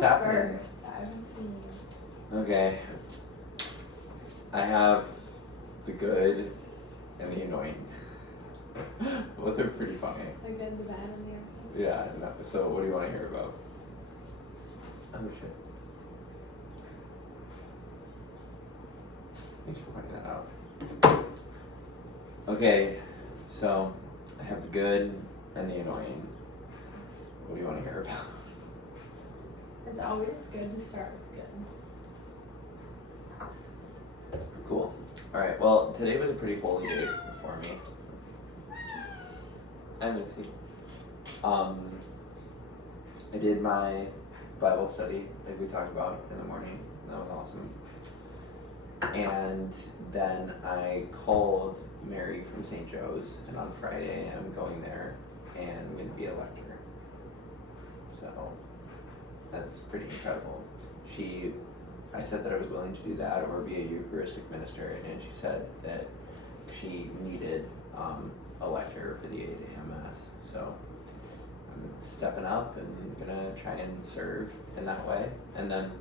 What's happening? First, I haven't seen you. Okay. I have the good and the annoying. Both are pretty funny. The good, the bad, and the okay. Yeah, no, so what do you want to hear about? Oh shit. Thanks for pointing that out. Okay, so I have the good and the annoying. What do you want to hear about? It's always good to start with good. Cool. Alright, well, today was a pretty holy day for me. I miss you. I did my Bible study, like we talked about in the morning. That was awesome. And then I called Mary from St. Joe's, and on Friday I'm going there and I'm going to be a lecturer. So that's pretty incredible. I said that I was willing to do that or be a Eucharistic minister, and she said that she needed a lecturer for the 8 a.m. Mass. So I'm stepping up and gonna try and serve in that way. And then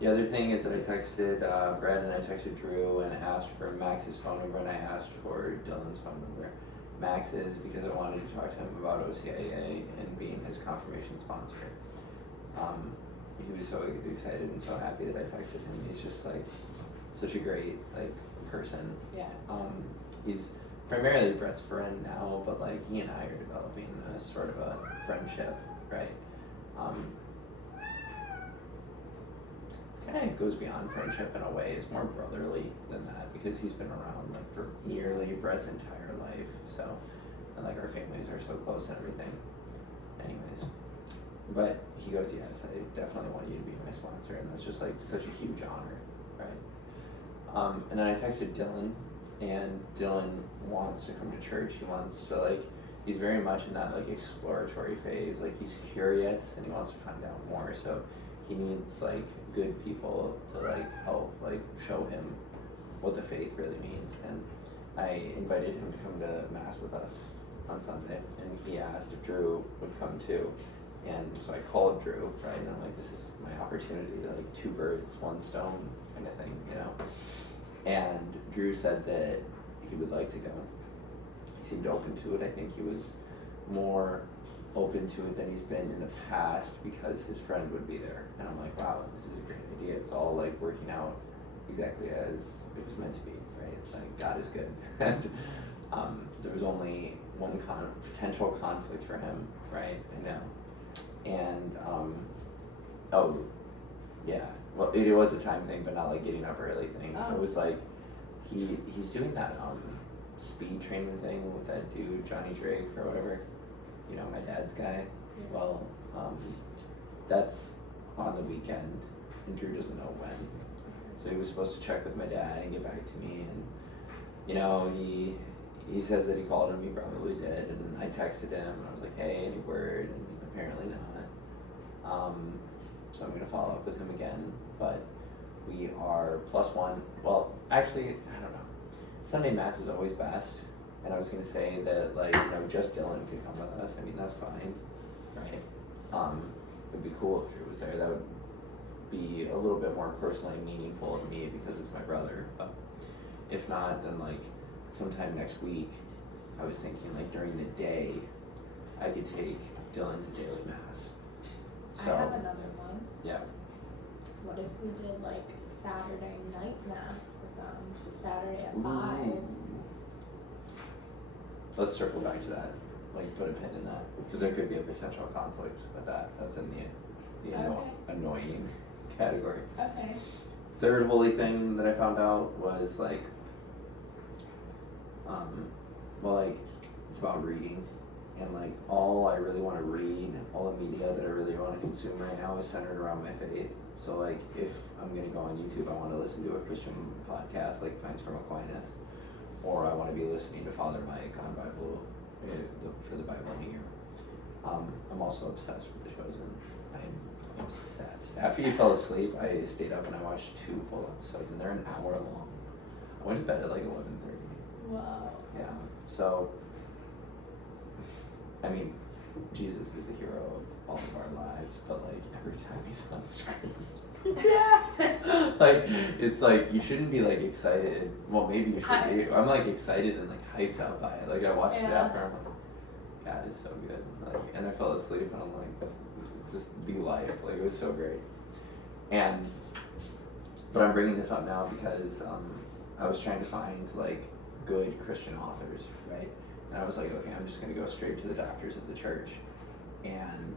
the other thing is that I texted Brad and I texted Drew and asked for Max's phone number, and I asked for Dylan's phone number. Max's because I wanted to talk to him about OCIA and being his confirmation sponsor. He was so excited and so happy that I texted him. He's just like such a great person. Yeah. He's primarily Brett's friend now, but like he and I are developing a sort of a friendship, right? It kind of goes beyond friendship in a way. It's more brotherly than that because he's been around like for nearly Brett's entire life. So, and like our families are so close and everything. Anyways, but he goes, yes, I definitely want you to be my sponsor, and that's just like such a huge honor, right? And then I texted Dylan, and Dylan wants to come to church. He wants to he's very much in that like exploratory phase. Like he's curious and he wants to find out more. So he needs like good people to like help like show him what the faith really means. And I invited him to come to Mass with us on Sunday, and he asked if Drew would come too. And so I called Drew, right? And I'm like, this is my opportunity to like 2 birds, 1 stone kind of thing, you know? And Drew said that he would like to go. He seemed open to it. I think he was more open to it than he's been in the past because his friend would be there. And I'm like, wow, this is a great idea. It's all like working out exactly as it was meant to be, right? Like God is good. And there was only one potential conflict for him, right? I know. And oh yeah, well it was a time thing, but not like getting up early thing. It was like he's doing that speed training thing with that dude Johnny Drake or whatever, you know, my dad's guy. Yeah. Well, that's on the weekend, and Drew doesn't know when. So he was supposed to check with my dad and get back to me, and you know he says that he called him. He probably did, and I texted him and I was like, hey, any word? And apparently not. So I'm gonna follow up with him again, but we are +1. Well, actually, I don't know. Sunday Mass is always best, and I was gonna say that just Dylan could come with us. I mean, that's fine, right? It'd be cool if Drew was there. That would be a little bit more personally meaningful to me because it's my brother. But if not, then sometime next week, I was thinking during the day, I could take Dylan to daily Mass. So, I have another one. Yeah. What if we did Saturday night Mass with them? Saturday at 5. Ooh. Let's circle back to that. Put a pin in that. Because there could be a potential conflict with that. That's in the annoying category. Okay. Third holy thing that I found out was it's about reading. And all I really want to read, all the media that I really want to consume right now is centered around my faith. So if I'm going to go on YouTube, I want to listen to a Christian podcast like Pints from Aquinas, or I want to be listening to Father Mike on Bible, for the Bible in a year. I'm also obsessed with The Chosen. I'm obsessed. After you fell asleep, I stayed up and I watched 2 full episodes, and they're an hour long. I went to bed at 11:30. Wow. Yeah. So, I mean, Jesus is the hero of all of our lives, but like every time he's on screen. Like it's like you shouldn't be like excited. Well, maybe you should be. I'm like excited and like hyped up by it. Like I watched it after. I'm like, God is so good. Like, and I fell asleep and I'm like, this just the life. Like it was so great. And but I'm bringing this up now because I was trying to find like good Christian authors, right? And I was like, okay, I'm just gonna go straight to the doctors of the church, and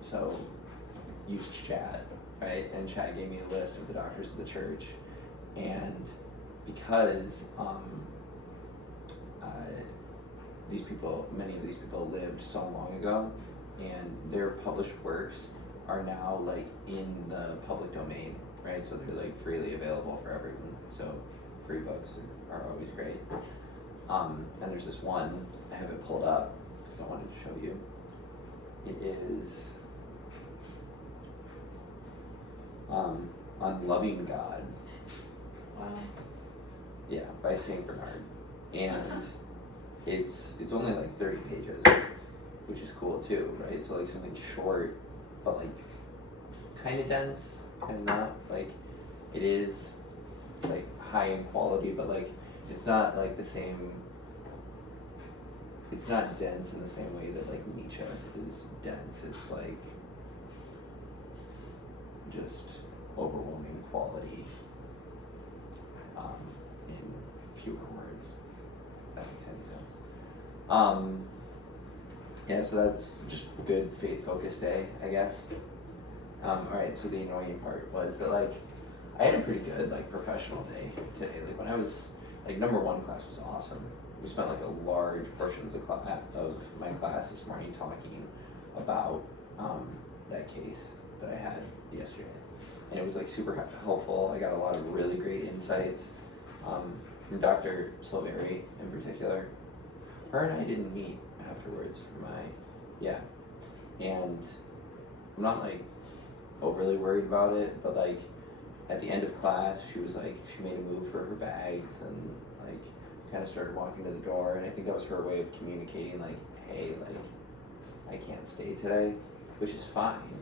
so used chat. Right, and Chad gave me a list of the doctors of the church, and because many of these people lived so long ago, and their published works are now like in the public domain, right? So they're like freely available for everyone. So free books are always great. And there's this one, I have it pulled up because I wanted to show you. It is on Loving God. Wow. Yeah, by Saint Bernard, and it's only like 30 pages, which is cool too, right? So like something short, but like kind of dense, kind of not. Like it is like high in quality, but like it's not like the same. It's not dense in the same way that like Nietzsche is dense. It's like just overwhelming quality in fewer words, if that makes any sense. Yeah, so that's just a good faith-focused day, I guess. Alright, so the annoying part was that like I had a pretty good like professional day today. Like when I was like number one class was awesome. We spent like a large portion of of my class this morning talking about that case that I had yesterday, and it was like super helpful. I got a lot of really great insights from Dr. Silveri in particular. Her and I didn't meet afterwards for and I'm not like overly worried about it, but like at the end of class she was like, she made a move for her bags and like kind of started walking to the door, and I think that was her way of communicating like, hey, like I can't stay today, which is fine.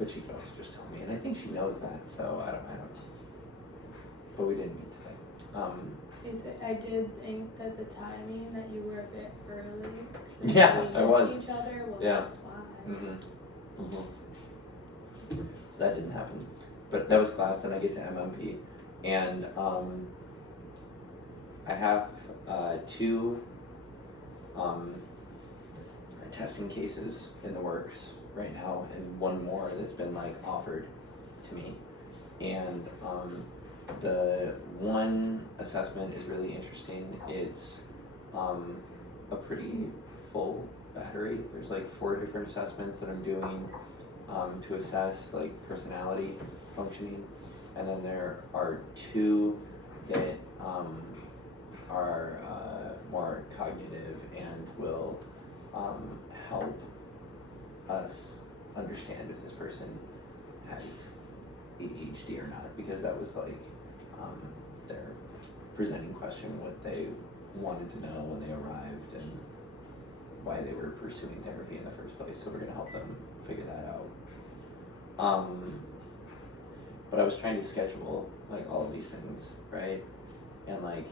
But she could also just tell me, and I think she knows that, so I don't know. But we didn't meet today. I did think that the timing that you were a bit early. Yeah, we I was. Each other. Well, Yeah. That's why. So that didn't happen. But that was class, then I get to MMP, and I have two testing cases in the works right now, and one more that's been like offered to me. And the one assessment is really interesting. It's a pretty full battery. There's like 4 different assessments that I'm doing to assess like personality functioning, and then there are 2 that are more cognitive and will help us understand if this person has ADHD or not, because that was like their presenting question, what they wanted to know when they arrived and why they were pursuing therapy in the first place. So we're going to help them figure that out. But I was trying to schedule like all of these things, right? And like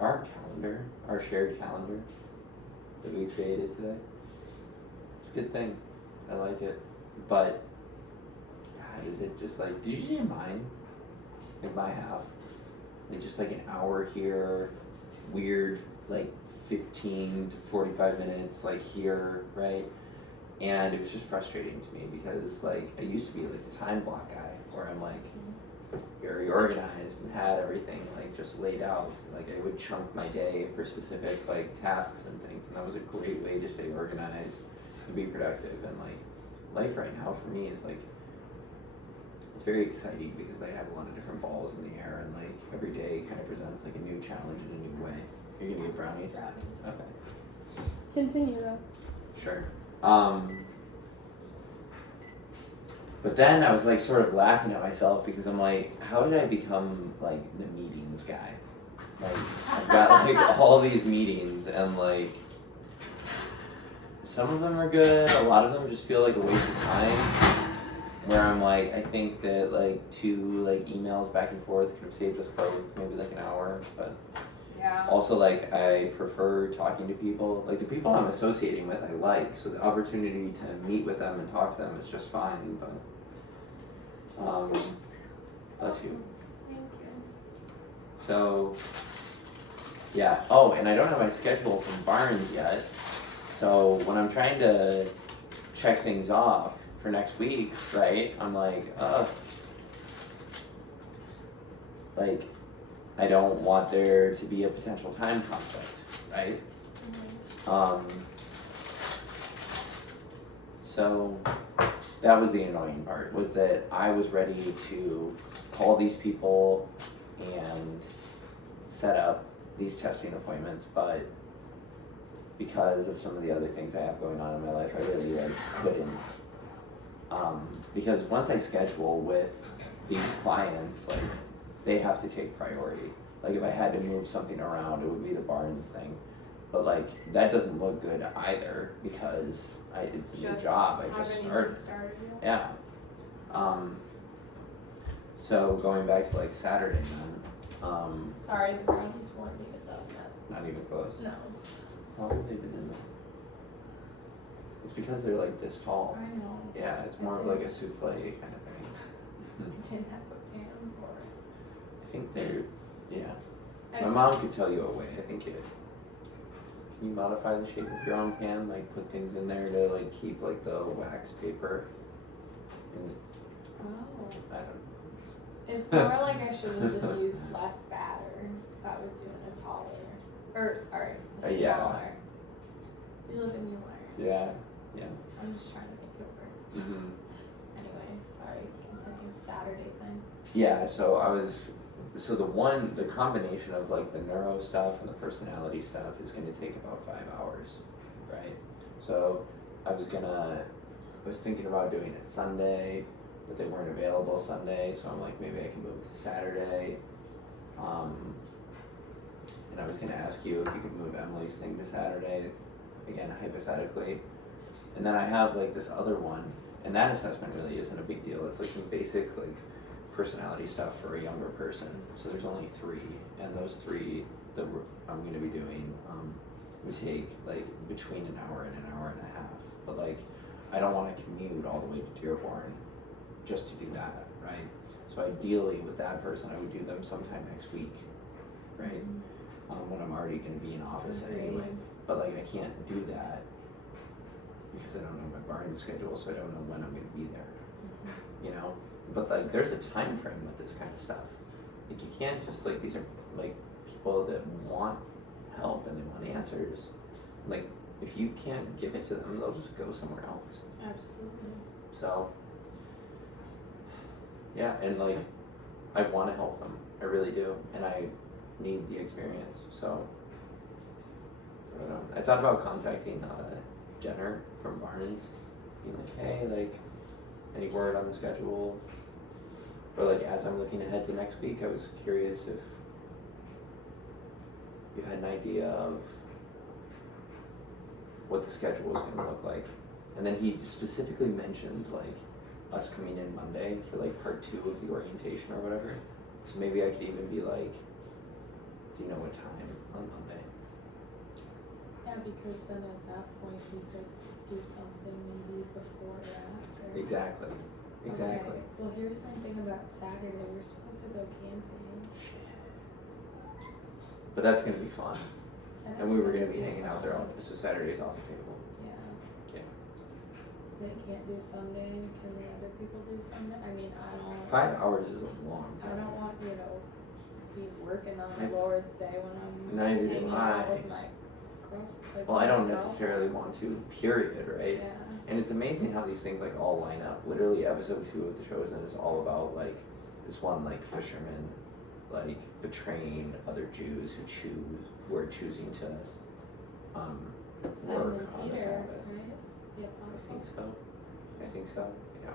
our calendar, our shared calendar that we created today, it's a good thing. I like it. But God, is it just like, did you see mine? Like my half? Like just like an hour here, weird like 15 to 45 minutes like here, right? And it was just frustrating to me because like I used to be like the time block guy where I'm like very organized and had everything like just laid out. Like I would chunk my day for specific like tasks and things, and that was a great way to stay organized and be productive. And like life right now for me is like, it's very exciting because I have a lot of different balls in the air, and like every day kind of presents like a new challenge in a new way. You're gonna get brownies? Brownies. Okay. Continue though. Sure. But then I was like sort of laughing at myself because I'm like, how did I become like the meetings guy? Like, I've got like all these meetings and like some of them are good, a lot of them just feel like a waste of time. Where I'm like, I think that like 2 like emails back and forth could have saved us both maybe like an hour, but Yeah. also like I prefer talking to people. Like the people I'm associating with I like, so the opportunity to meet with them and talk to them is just fine, but bless you. Thank you. So yeah, oh, and I don't have my schedule from Barnes yet. So when I'm trying to check things off for next week, right, I'm like, like, I don't want there to be a potential time conflict, right? So that was the annoying part, was that I was ready to call these people and set up these testing appointments, but because of some of the other things I have going on in my life, I really like couldn't. Because once I schedule with these clients, like they have to take priority. Like if I had to move something around, it would be the Barnes thing. But like that doesn't look good either because it's a new job. I just started. Yeah. So going back to like Saturday then. Sorry, the brownies weren't even done yet. Not even close. No. How long have they been in there? It's because they're like this tall. I know. Yeah, it's more of like a souffle kind of thing. I didn't have a pan for it. I think they're, yeah. My mom could tell you a way. I think it. Can you modify the shape of your own pan? Like put things in there to like keep like the wax paper. And Oh. I don't know. It's more like I should have just used less batter if I was doing a taller. Or, sorry, a smaller. Yeah. You live and you learn. Yeah, yeah. I'm just trying to make it work. Mm-hmm. Anyway, sorry, continue. Saturday thing. Yeah, so the combination of like the neuro stuff and the personality stuff is gonna take about 5 hours, right? So I was thinking about doing it Sunday, but they weren't available Sunday, so I'm like, maybe I can move it to Saturday. And I was gonna ask you if you could move Emily's thing to Saturday, again, hypothetically. And then I have like this other one, and that assessment really isn't a big deal. It's like some basic like personality stuff for a younger person. So there's only 3, and those 3 that I'm gonna be doing would take like between an hour and an hour and a half. But like, I don't want to commute all the way to Dearborn just to do that, right? So ideally with that person, I would do them sometime next week, right? When I'm already gonna be in office anyway. But like I can't do that because I don't know my Barnes schedule, so I don't know when I'm gonna be there. You know? But like there's a time frame with this kind of stuff. Like you can't just like, these are like people that want help and they want answers. Like if you can't give it to them, they'll just go somewhere else. Absolutely. So yeah, and like I wanna help them. I really do. And I need the experience. So I don't know. I thought about contacting Jenner from Barnes, being like, hey, like, any word on the schedule? Or like, as I'm looking ahead to next week, I was curious if you had an idea of what the schedule was gonna look like. And then he specifically mentioned like us coming in Monday for like part 2 of the orientation or whatever. So maybe I could even be like, do you know what time on Monday? Yeah, because then at that point we could do something maybe before or after. Exactly. Exactly. Okay. Well, here's my thing about Saturday. We're supposed to go camping. But that's gonna be fun. And we were gonna be hanging out there fun. so Saturday's off the table. Yeah. Yeah. They can't do Sunday. Can the other people do Sunday? I mean, I don't. 5 hours is a long I time. don't want be working on the Lord's Day when I'm Neither do hanging I. out with my girlfriend. Well, I don't necessarily want to, period, right? Yeah. And it's amazing how these things like all line up. Literally episode 2 of The Chosen is all about like this one like fisherman like betraying other Jews who are choosing to Simon work on the Peter, Sabbath. right? The apostle. I think so, yeah.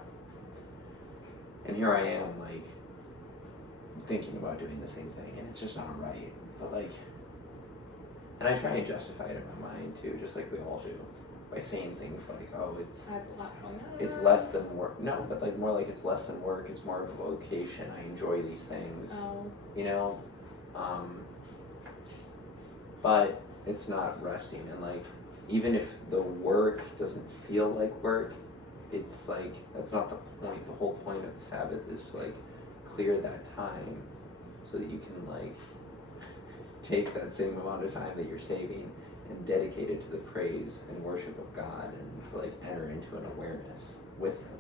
And here I am like thinking about doing the same thing, and it's just not right. But like, and I try and justify it in my mind too, just like we all do, by saying things like, oh, it's less than work. No, but like more like it's less than work. It's more of a vocation. I enjoy these things. Oh. You know, but it's not resting. And like, even if the work doesn't feel like work, it's like that's not the point. The whole point of the Sabbath is to like clear that time so that you can like take that same amount of time that you're saving and dedicate it to the praise and worship of God, and to like enter into an awareness with Him.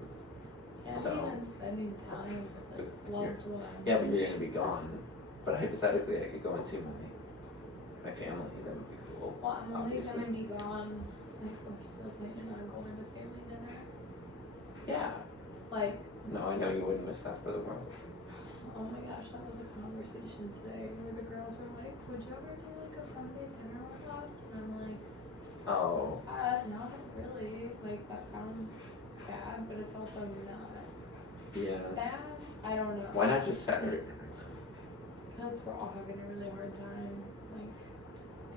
And So, even spending time with loved ones. Yeah, but you're gonna be gone. But hypothetically, I could go and see my family. That would be cool. Well, I'm only obviously. gonna be gone. Like, we're still planning on going to family dinner. Yeah. Like, No, I know you wouldn't miss that for the world. oh my gosh, that was a conversation today where the girls were like, would you ever do like a Sunday dinner with us? And I'm like, Oh. not really. Like, that sounds bad, but it's also not Yeah. bad. I don't know. Why not just Saturday? Because we're all having a really hard time, like,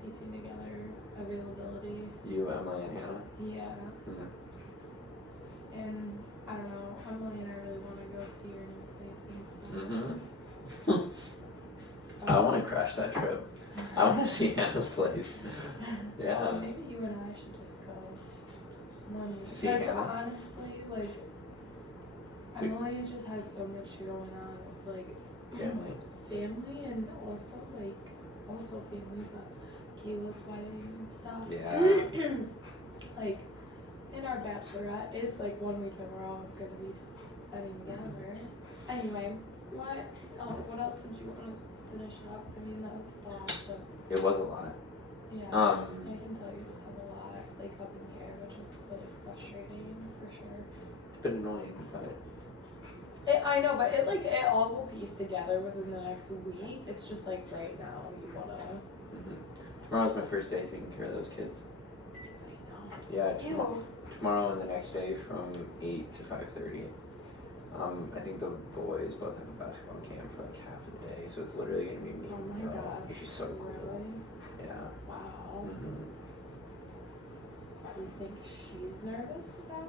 piecing together availability. You, Emily, and Hannah? Yeah. Mm-hmm. And I don't know, Emily and I really want to go see her new place and stuff. Mm-hmm. I want to crash that trip. I want to see Hannah's place. Yeah. Maybe you and I should just go. To see Because Hannah? honestly, like, Emily just has so much going on with like Family. and also family, but Kayla's wedding and stuff. Yeah. Like, and our bachelorette is like 1 week and we're all gonna be spending together. Anyway, what else did you want to finish up? I mean, that was a lot, but It was a lot. yeah, I can tell you just have a lot like up in the air, which is really frustrating for sure. It's been annoying, but I know, but it all will piece together within the next week. It's just like right now you wanna. tomorrow's my first day taking care of those kids. I know. Yeah, tomorrow and the next day from 8 to 5:30. I think the boys both have a basketball camp for like half a day, so it's literally gonna be me Oh and my Pearl, gosh. which is so cool. Really? Yeah. Wow. Mm-hmm. Do you think she's nervous about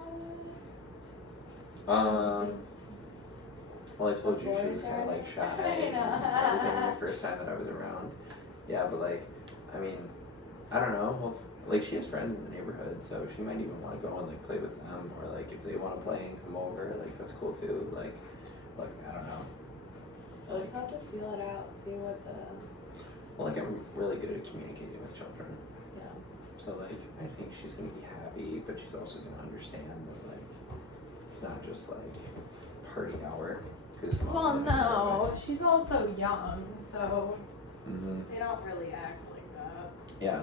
it? Well, I told you she boys was kind of are- like shy I and know. everything the first time that I was around. Yeah, but like, I mean, I don't know. Well, like she has friends in the neighborhood, so she might even want to go and like play with them, or like if they want to play and come over, like that's cool too. Like I don't know. We'll just have to feel it out, see what the Well, like I'm really good at communicating with children, yeah. so like I think she's gonna be happy, but she's also gonna understand that like it's not just like party hour. Well, no, she's also young, so Mm-hmm. they don't really act like that. Yeah.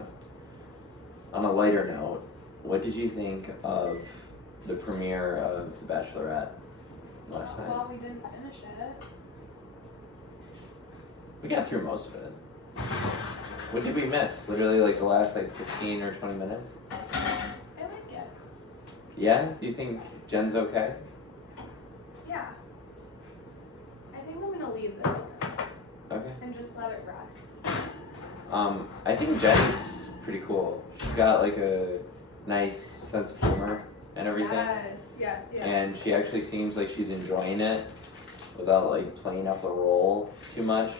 On a lighter note, what did you think of the premiere of The Bachelorette last night? Well, we didn't finish it. We got through most of it. What did we miss? Literally like the last like 15 or 20 minutes? I like it. Yeah? Do you think Jen's okay? Yeah. I think I'm gonna leave this Okay. and just let it rest. I think Jen's pretty cool. She's got like a nice sense of humor and everything. Yes. And she actually seems like she's enjoying it without like playing up the role too much.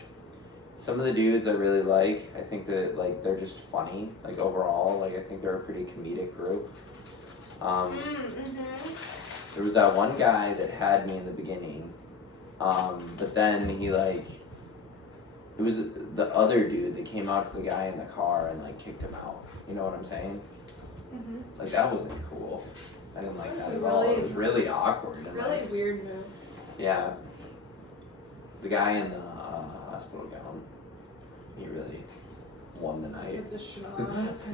Some of the dudes I really like. I think that like they're just funny. Like overall, like I think they're a pretty comedic group. There was that one guy that had me in the beginning, but then he like it was the other dude that came out to the guy in the car and like kicked him out. You know what I'm saying? Like that wasn't cool. I didn't like that at all. It was really awkward. And, Really like, weird move. yeah. The guy in the hospital gown, he really won the night. With the schnoz.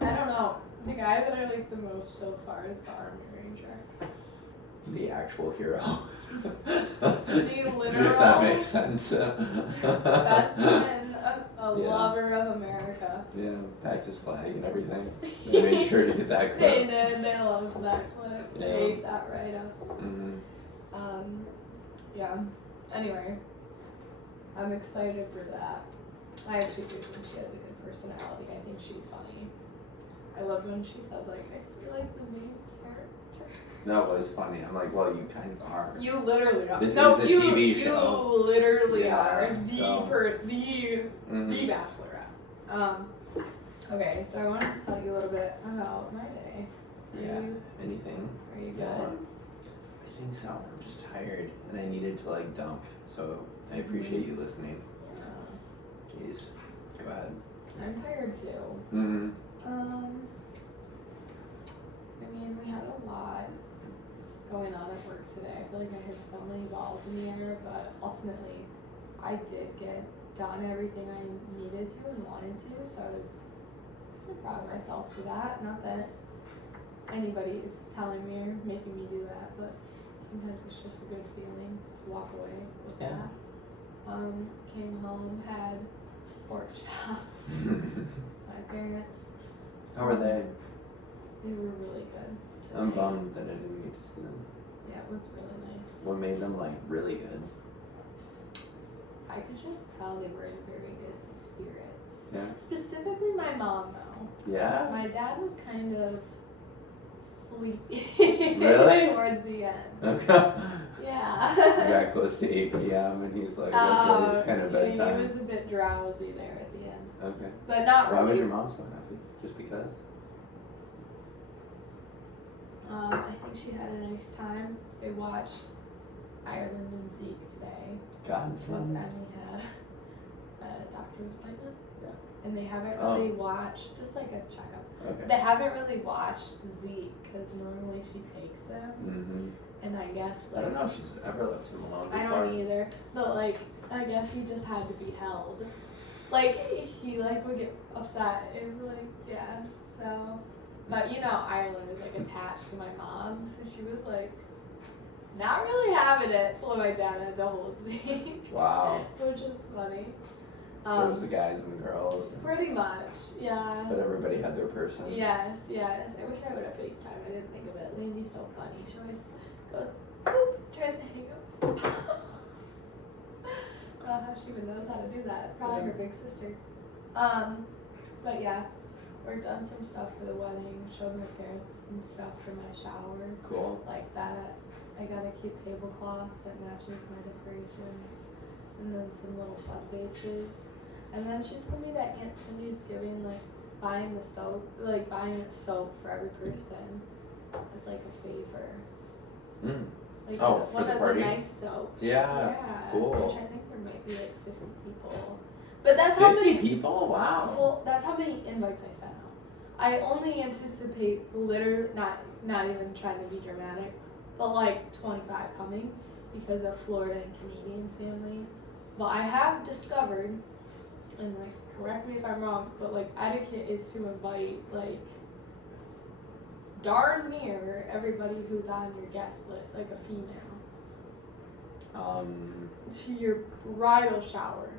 I don't know. The guy that I like the most so far is the Army Ranger. The actual hero. The literal That makes sense. specimen of a Yeah. lover of America. Yeah, packed his flag and everything. They made sure to get that They clip. did. They loved that clip. They Yeah. ate that right up. Mm-hmm. Yeah. Anyway, I'm excited for that. I actually do think she has a good personality. I think she's funny. I loved when she said, like, I feel like the main character. That was funny. I'm like, well, you kind of are. You literally are. This is a TV show. You literally Yeah, are so. the Bachelorette. Okay, so I want to tell you a little bit about my day. Yeah. Anything? Are you good? Yeah. I think so. I'm just tired, and I needed to like dump. So I appreciate you listening. Yeah. Jeez. Go ahead. I'm tired too. Mm-hmm. I mean, we had a lot going on at work today. I feel like I had so many balls in the air, but ultimately, I did get done everything I needed to and wanted to, so I was kind of proud of myself for that. Not that anybody is telling me or making me do that, but sometimes it's just a good feeling to walk away with that. Came home, had pork chops. My parents. How were they? They were really good. I'm bummed that I didn't get to see them. Yeah, it was really nice. What made them like really good? I could just tell they were in very good spirits. Yeah. Specifically my mom though. Yeah? My dad was kind of sleepy Really? towards the end. Okay. Yeah. I got close to 8 p.m. and he's like, okay, it's kind of bedtime. Yeah, he was a bit drowsy there at the end. Okay. But not Why really. was your mom so happy? Just because? I think she had a nice time. They watched Ireland and Zeke today. Godson. Because Emmy had a doctor's appointment. Yeah. And they haven't really watched, just like a checkup. Okay. They haven't really watched Zeke because normally she takes him. Mm-hmm. And I guess I like don't know if she's ever left him alone before. I don't either. But like I guess he just had to be held. Like he like would get upset and like yeah. So but you know Ireland is like attached to my mom, so she was like not really having it. So my dad had to hold Zeke. Wow. Which is funny. So it was the guys and the girls. Pretty much, yeah. But everybody had their person. Yes. I wish I would have FaceTime. I didn't think of it. Lainey's so funny. She always goes, boop, tries to hang up. I don't know how she even knows how to do that. Probably her big sister. But yeah, worked on some stuff for the wedding. Showed my parents some stuff for my shower. Cool. Like that. I got a cute tablecloth that matches my decorations. And then some little fun vases. And then she's told me that Aunt Cindy's giving buying soap for every person as like a favor. Like for one the of party? the nice soaps. Yeah. Cool. Which I think there might be like 50 people. But that's how 50 many people? Wow. Well, that's how many invites I sent out. I only anticipate literally not even trying to be dramatic, but like 25 coming because of Florida and Canadian family. But I have discovered, and like correct me if I'm wrong, but like etiquette is to invite like darn near everybody who's on your guest list, like a female. To your bridal shower.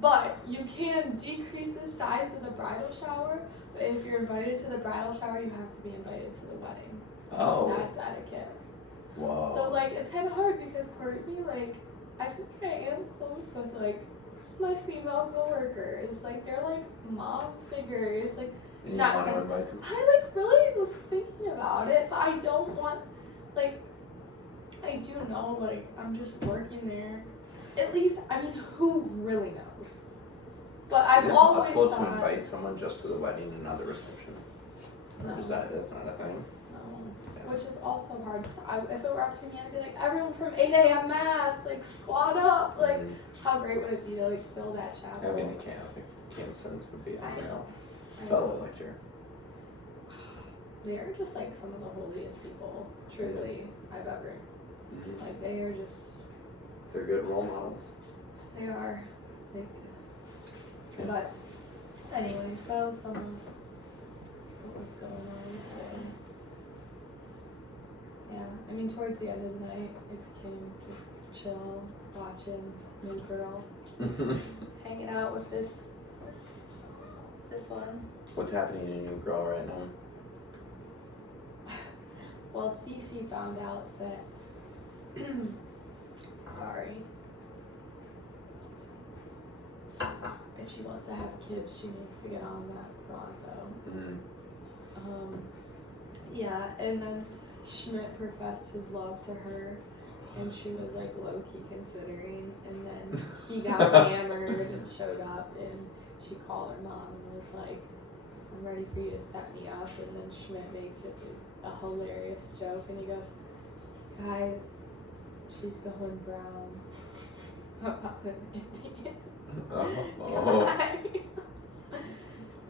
But you can decrease the size of the bridal shower, but if you're invited to the bridal shower, you have to be invited to the wedding. Oh. That's etiquette. Whoa. So like it's kind of hard because part of me like I feel like I am close with like my female coworkers. Like they're like mom figures. Like And you not want to because invite them? I like really was thinking about it, but I don't want like I do know like I'm just working there. At least I mean who really knows? But I've Is it always possible thought to invite someone just to the wedding and not the reception? Or is that's not a thing? which is also hard. If it were up to me, I'd be like, everyone from 8 a.m. mass, like squat up. Like, how great would it be to like fill that chapel? Having a camp sense would be unreal. I know. Fellow lecture. They are just like some of the holiest people, truly, I've ever. Like, they are just. They're good role models. They are. Yeah. But, anyways, that was some of what was going on today. Yeah, I mean, towards the end of the night, it became just chill, watching New Girl, hanging out with this one. What's happening in New Girl right now? Well, Cece found out that sorry. If she wants to have kids, she needs to get on that pronto. Yeah, and then Schmidt professed his love to her, and she was like low-key considering, and then he got hammered and showed up, and she called her mom and was like, I'm ready for you to set me up, and then Schmidt makes it a hilarious joke, and he goes, guys, she's going brown. About an Indian guy.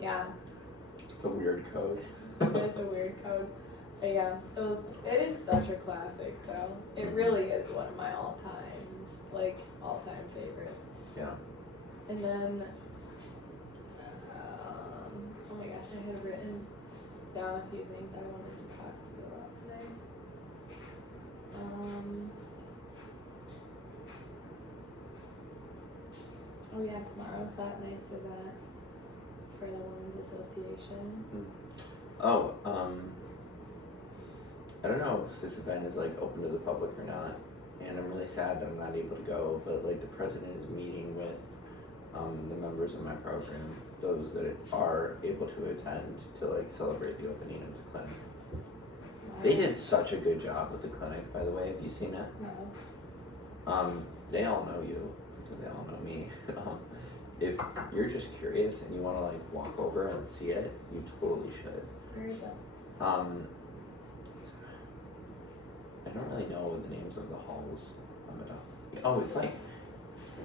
Yeah. It's a weird code. It's a weird code. But yeah, it is such a classic though. It really is one of my all-time favorite. Yeah. And then, oh my gosh, I had written down a few things I wanted to talk to you about today. Oh yeah, tomorrow's that nice event for the Women's Association. Oh, I don't know if this event is like open to the public or not, and I'm really sad that I'm not able to go, but like the president is meeting with the members of my program, those that are able to attend, to like celebrate the opening of the clinic. They did such a good job with the clinic, by the way. Have you seen it? No. They all know you because they all know me. If you're just curious and you want to like walk over and see it, you totally should. Where is it? I don't really know the names of the halls. Oh, it's like,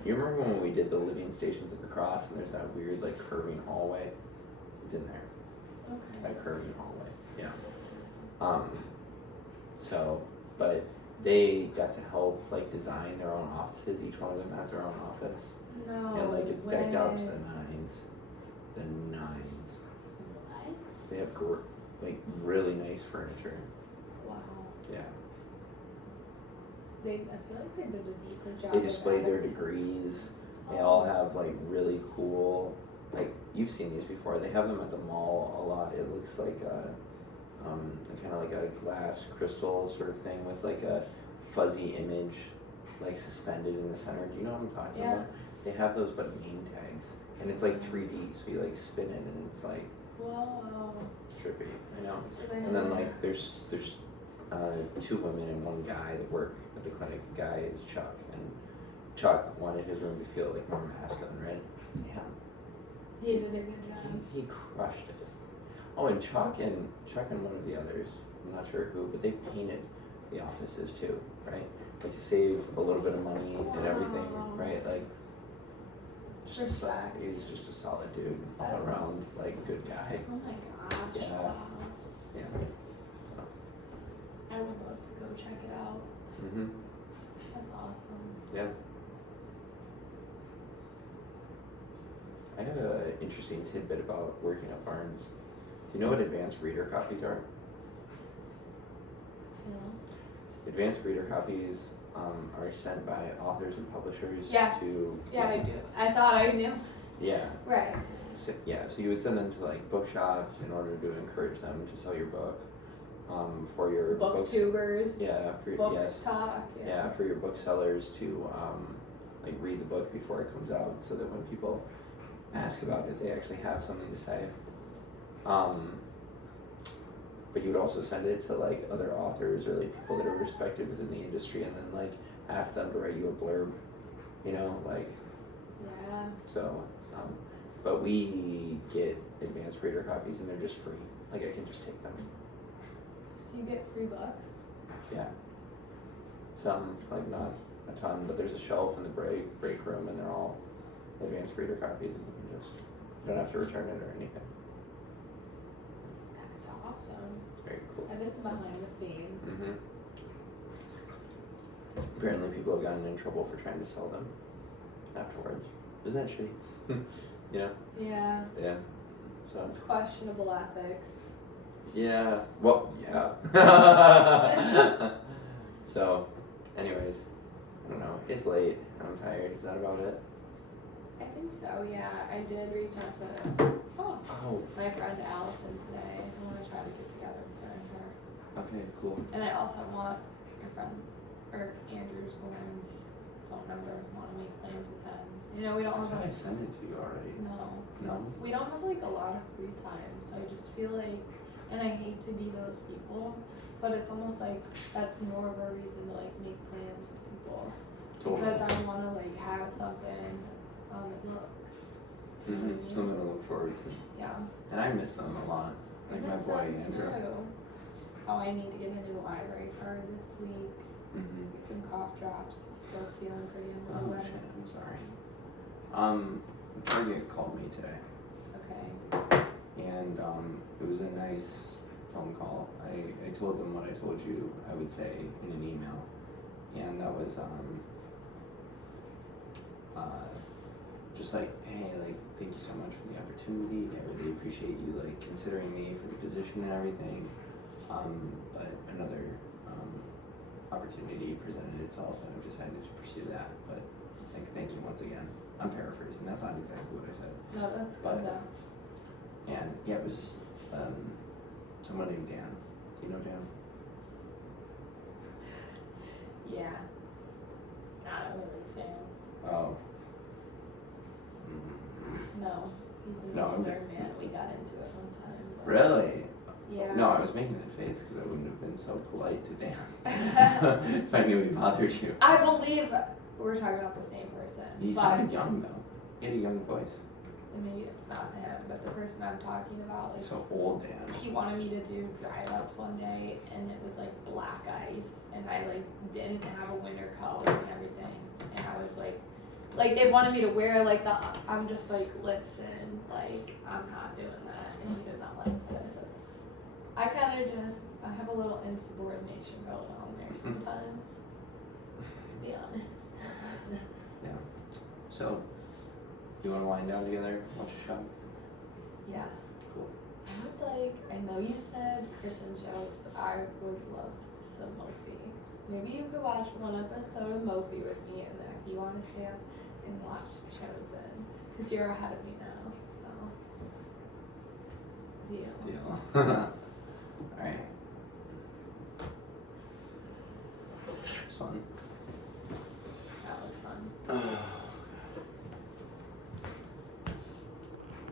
you remember when we did the living stations of the cross and there's that weird like curving hallway? It's in there. Okay. That curving hallway. Yeah. But they got to help like design their own offices. Each one of them has their own office. No. And like it's decked out to way. the nines. The nines. What? They have like really nice furniture. Wow. Yeah. I feel like they did a decent job. They of displayed their advertising. degrees. They all have like really cool, like you've seen these before. They have them at the mall a lot. It looks like kind of like a glass crystal sort of thing with like a fuzzy image like suspended in the center. Do you know what I'm talking about? They have those but name tags, and it's like 3D, so you like spin it and it's like Whoa. trippy. I know. So they And then like there's two women and one guy that work at the clinic. The guy is Chuck, and Chuck wanted his room to feel like more masculine, right? Yeah. He did a good job. He crushed it. Oh, and Chuck and one of the others, I'm not sure who, but they painted the offices too, right? Like to save a little bit of money and everything, right? Like, Respect. He's just a solid dude, all That's around, like good guy. Oh my gosh. Yeah. Wow. Yeah. So. I would love to go check it out. Mhm. That's awesome. Yeah. I have an interesting tidbit about working at Barnes. Do you know what advanced reader copies are? No. Advanced reader copies are sent by authors and publishers Yes. to. Yeah, I do. I thought I knew. Yeah. Right. So you would send them to like bookshops in order to encourage them to sell your book. For your Booktubers. Yeah. For your, Book yes. talk. Yeah, for your booksellers to like read the book before it comes out, so that when people ask about it, they actually have something to say. But you would also send it to like other authors or like people that are respected within the industry, and then like ask them to write you a blurb, you know, like. Yeah. So, but we get advanced reader copies and they're just free. Like I can just take them. So you get free books? Yeah. Some, like not a ton, but there's a shelf in the break room and they're all advanced reader copies, and you can just, you don't have to return it or anything. That's awesome. Very cool. That is behind the scenes. Mm-hmm. Apparently people have gotten in trouble for trying to sell them afterwards. Isn't that shitty? You know? Yeah. Yeah. So. It's questionable ethics. Yeah. Well, yeah. So, anyways, I don't know. It's late. I'm tired. Is that about it? I think so, yeah. I did reach out to my friend Allison today. I want to try to get together with her and her. Okay, cool. And I also want my friend, Here's Lauren's phone number. Want to make plans with him? You know, we don't I have thought I like sent it to you already. No? we don't have like a lot of free time, so I just feel like, and I hate to be those people, but it's almost like that's more of a reason to like make plans with people. Totally. Because I want to like have something on the books. You know what I mean? Something to look forward to. Yeah. And I miss them a lot. Like I my miss boy them Andrew. too. Oh, I need to get a new library card this week. Get some cough drops. Still feeling pretty under the Oh weather. shit, I'm sorry. Target called me today. Okay. And it was a nice phone call. I told them what I told you I would say in an email. And that was just like, hey, like, thank you so much for the opportunity. I really appreciate you like considering me for the position and everything. But another opportunity presented itself and I've decided to pursue that. But like, thank you once again. I'm paraphrasing. That's not exactly what I said. No, that's But- good though. And yeah, it was someone named Dan. Do you know Dan? Yeah. Not a really fan. Oh. No, he's an No, I'm older different. man. We got into it one time. but- Really? Yeah. No, I was making that face because I wouldn't have been so polite to Dan if I knew he bothered you. I believe we're talking about the same person. He but sounded young though. He had a young voice. and maybe it's not him, but the person I'm talking about, like, So old Dan. he wanted me to do drive ups one day, and it was like black ice, and I like didn't have a winter coat and everything, and I was like they wanted me to wear like the. I'm just like, listen, like I'm not doing that, and he did not like that. So I kind of just I have a little insubordination going on there sometimes. To be honest. Yeah. So, you want to wind down together? Watch a show? Yeah. Cool. I would like, I know you said Kristen shows, but I would love some Mophie. Maybe you could watch one episode of Mophie with me, and then if you want to stay up and watch Chosen, because you're ahead of me now, so. Deal. Alright. It's fun. That was fun.